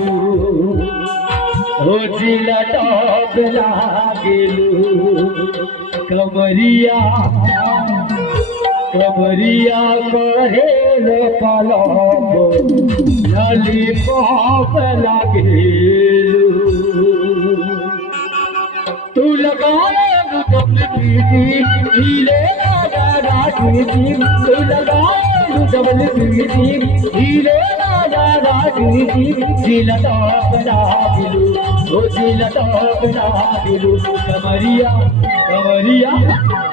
गेलू हो जिला टॉप लागेलू कमरिया कमरिया कहेल पलक लॉलीपॉप लागेलू तू लगाए हीरे राजा तू लगाए डबल हीरे राजा जिला टॉप लागेलू ओ जिला टॉप लागेलू कमरिया कमरिया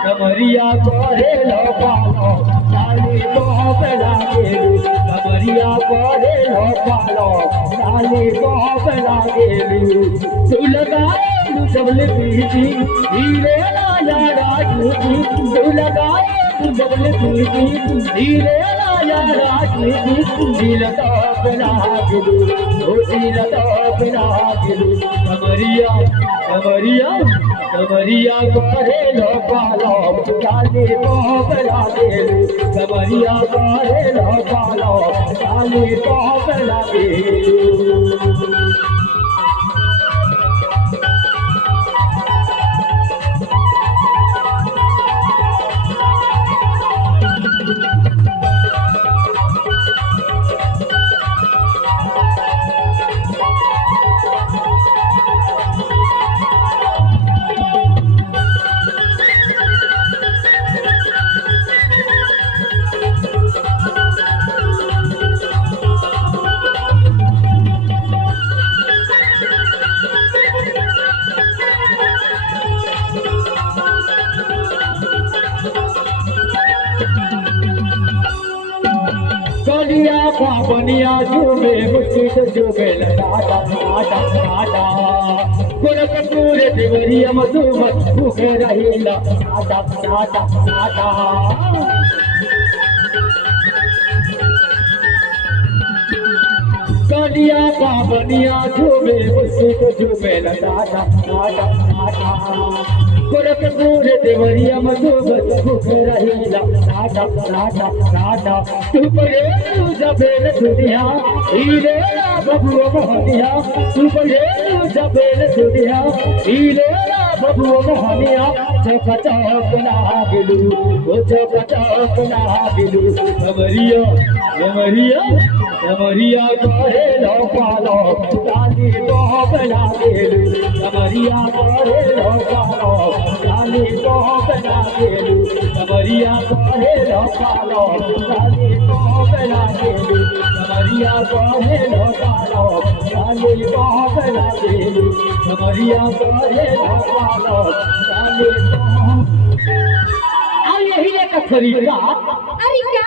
कमरिया करे लो पालो लॉलीपॉप लागेलू कमरिया करे लो पालो लॉलीपॉप लागेलू तू लगाए डबल हीरे राजा राजनीति तू लगाए डबल हीरे राजा राजनीति जिला टॉप लागेलू ओ जिला टॉप लागेलू कमरिया कमरिया कमरिया करे लो पालो लॉलीपॉप लागेलू कमरिया करे लो पालो लॉलीपॉप लागेलू कलिया पावनिया झूमे मुझसे झूमे लाटा लाटा लाटा गोरखपुर देवरिया मधुमत भूखे रहीला लाटा लाटा लाटा कलिया पावनिया झूमे मुझसे झूमे लाटा लाटा लाटा गोरखपुर देवरिया मधुमत भूखे रहीला लाटा लाटा लाटा तू पढ़े जबेल दुनिया हीरे बबुआ मोहनिया तू पढ़े जबेल दुनिया हीरे बबुआ मोहनिया चौका चौक लागेलू ओ चौका चौक लागेलू कमरिया कमरिया कमरिया करे लो पालो लॉलीपॉप लागेलू कमरिया करे लो पालो लॉलीपॉप लागेलू कमरिया करे लो पालो लॉलीपॉप लागेलू कमरिया करे लो पालो लॉलीपॉप लागेलू कमरिया करे लो पालो लॉलीपॉप। अब यही का तरीका। अरे क्या